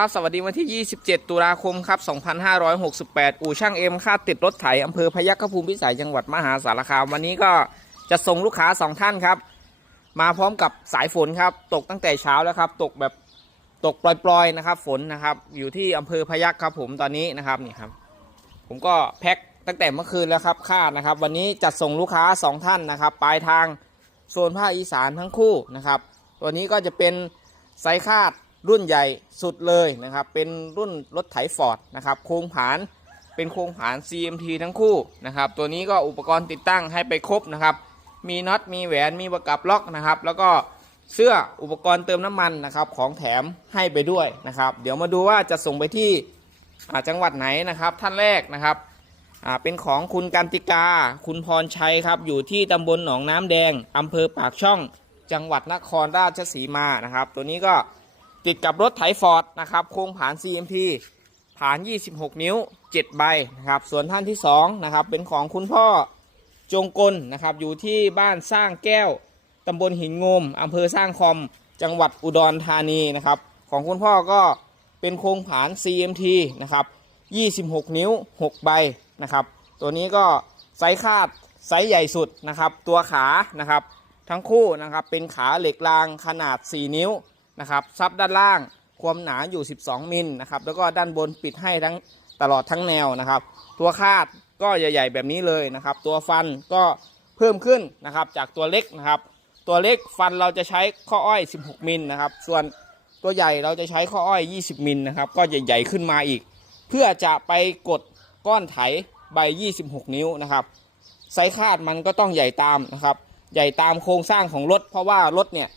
ครับสวัสดีวันที่ 27 ตุลาคมครับ 2568 อู่ช่างเอ็มค่าติดรถไถอำเภอพยัคฆภูมิพิสัยจังหวัดมหาสารคาม วันนี้ก็จะส่งลูกค้าสองท่านครับ มาพร้อมกับสายฝนครับ ตกตั้งแต่เช้าแล้วครับ ตกแบบตกปล่อยๆนะครับ ฝนนะครับ อยู่ที่อำเภอพยัคฆครับผมตอนนี้นะครับนี่ครับ ผมก็แพ็คตั้งแต่เมื่อคืนแล้วครับคาดนะครับ วันนี้จัดส่งลูกค้าสองท่านนะครับปลายทางโซนภาคอีสานทั้งคู่นะครับ ตัวนี้ก็จะเป็นไซคาด รุ่นใหญ่สุดเลยนะครับ เป็นรุ่นรถไถฟอร์ดนะครับ โครงผานเป็นโครงผาน CMT ทั้งคู่นะครับ ตัวนี้ก็อุปกรณ์ติดตั้งให้ไปครบนะครับ มีน็อต มีแหวน มีประกับล็อกนะครับ แล้วก็เสื้ออุปกรณ์เติมน้ำมันนะครับ ของแถมให้ไปด้วยนะครับ เดี๋ยวมาดูว่าจะส่งไปที่จังหวัดไหนนะครับ ท่านแรกนะครับเป็นของคุณกันติกา คุณพรชัยครับ อยู่ที่ตำบลหนองน้ำแดงอำเภอปากช่อง จังหวัดนครราชสีมานะครับ ตัวนี้ก็ ติดกับรถไถฟอร์ดนะครับโครงผาน CMT ผาน 26 นิ้ว 7 ใบนะครับส่วนท่านที่2นะครับเป็นของคุณพ่อจงกลนะครับอยู่ที่บ้านสร้างแก้วตำบลหินงมอำเภอสร้างคอมจังหวัดอุดรธานีนะครับของคุณพ่อก็เป็นโครงผาน CMT นะครับ26 นิ้ว 6 ใบนะครับ ตัวนี้ก็ไซส์คาดไซส์ใหญ่สุดนะครับ ตัวขานะครับ ทั้งคู่นะครับเป็นขาเหล็กรางขนาด 4 นิ้ว นะครับซับด้านล่างความหนาอยู่ 12 มิลนะครับแล้วก็ด้านบนปิดให้ทั้งตลอดทั้งแนวนะครับ ตัวคาดก็ใหญ่ ๆ แบบนี้เลยนะครับ ตัวฟันก็เพิ่มขึ้นนะครับจากตัวเล็กนะครับ ตัวเล็กฟันเราจะใช้ข้ออ้อย 16 มิลนะครับ ส่วนตัวใหญ่เราจะใช้ข้ออ้อย 20 มิลนะครับ ก็ใหญ่ๆขึ้นมาอีก เพื่อจะไปกดก้อนไถใบ 26 นิ้วนะครับไซส์คาดมันก็ต้องใหญ่ตามนะครับ ใหญ่ตามโครงสร้างของรถ เพราะว่ารถเนี่ย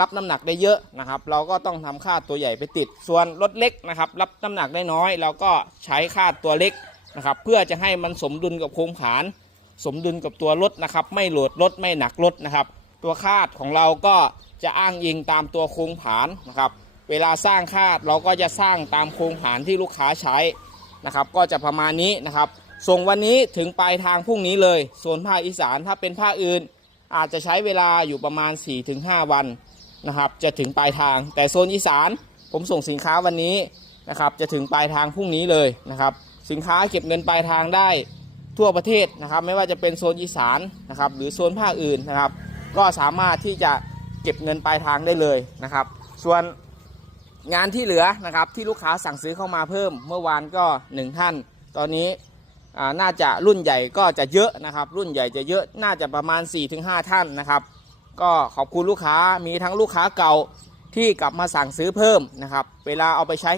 รับน้ำหนักได้เยอะนะครับ เราก็ต้องทำคาดตัวใหญ่ไปติด ส่วนรถเล็กนะครับ รับน้ำหนักได้น้อย เราก็ใช้คาดตัวเล็กนะครับ เพื่อจะให้มันสมดุลกับโครงผาน สมดุลกับตัวรถนะครับ ไม่โหลดรถไม่หนักรถนะครับ ตัวคาดของเราก็จะอ้างอิงตามตัวโครงผานนะครับ เวลาสร้างคาดเราก็จะสร้างตามโครงผานที่ลูกค้าใช้นะครับ ก็จะประมาณนี้นะครับ ส่งวันนี้ถึงปลายทางพรุ่งนี้เลยโซนภาคอีสานถ้าเป็นภาคอื่น อาจจะใช้เวลาอยู่ประมาณ 4-5 วัน นะครับ จะถึงปลายทาง แต่โซนอีสานผมส่งสินค้าวันนี้นะครับ จะถึงปลายทางพรุ่งนี้เลยนะครับ สินค้าเก็บเงินปลายทางได้ทั่วประเทศนะครับ ไม่ว่าจะเป็นโซนอีสานนะครับ หรือโซนภาคอื่นนะครับ ก็สามารถที่จะเก็บเงินปลายทางได้เลยนะครับ ส่วนงานที่เหลือนะครับที่ลูกค้าสั่งซื้อเข้ามาเพิ่มเมื่อวานก็1ท่าน ตอนนี้น่าจะรุ่นใหญ่ก็จะเยอะนะครับ รุ่นใหญ่จะเยอะน่าจะประมาณ 4-5 ท่านนะครับ ก็ขอบคุณลูกค้ามีทั้งลูกค้าเก่าที่กลับมาสั่งซื้อเพิ่มนะครับ เวลาเอาไปใช้